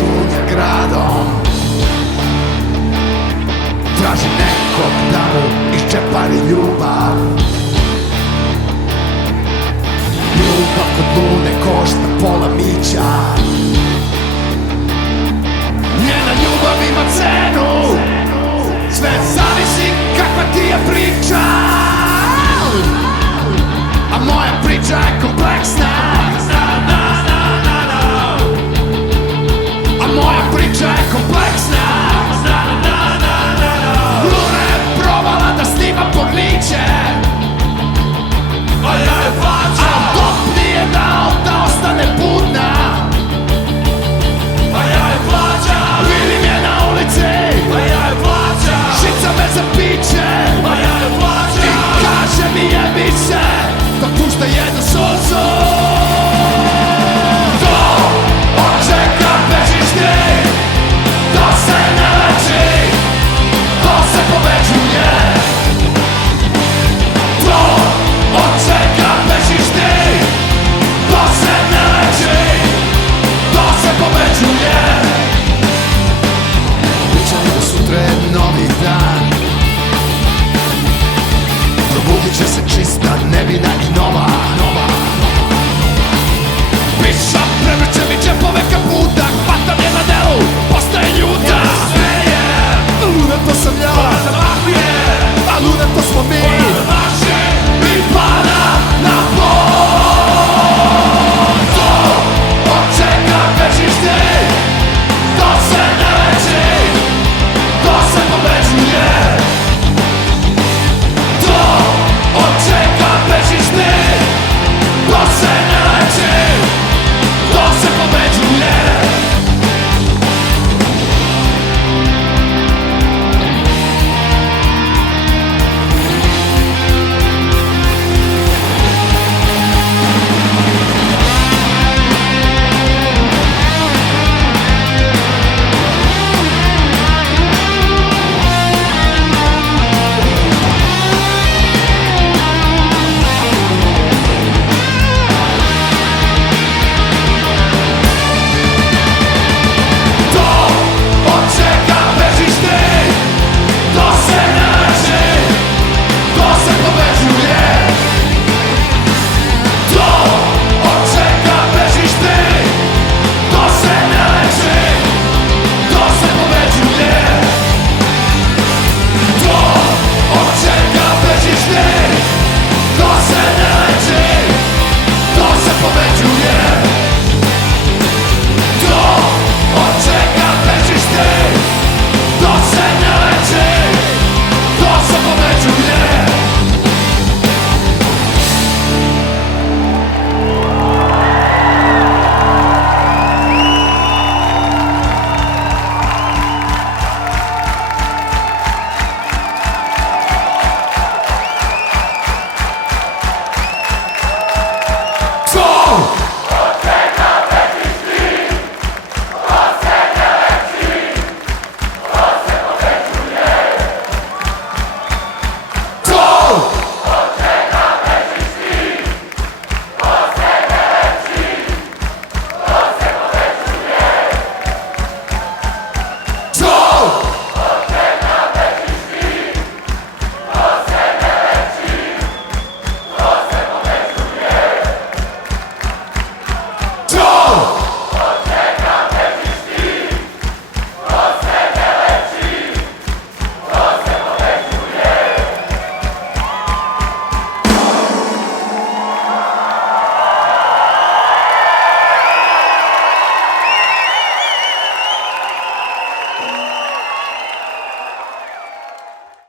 šunja gradom. Traži nekog da mu iščepari ljubav. Ljubav kod lune košta pola mića. Njena ljubav ima cenu. Sve zavisi kakva ti je priča. A moja priča je kompleksna. A moja priča je kompleksna. Luna je probala da snima porniće, a ja je plaćam. A dok nije dao da ostane budna, a ja je plaćam. Vidim je na ulici, a ja je plaćam. Šica me za piće, a ja je plaćam. I kaže mi jebi se, da pušta jednu suzu. To od čega bežiš ti, to se ne leči, to se povećuje. To od čega bežiš ti, to se ne leči, to se povećuje. Pričam da sutra je novi dan, probudit će se čista, nevina i nova. Piša prevrće mi džepove kaputa, hvatam je na delu, postaje ljuta. Luna to sam ja, a luna to smo mi. I pada na pod. To od čega bežiš ti, to se ne leči, to se povećuje. To od čega bežiš ti, to se ne leči, to se povećuje. Go!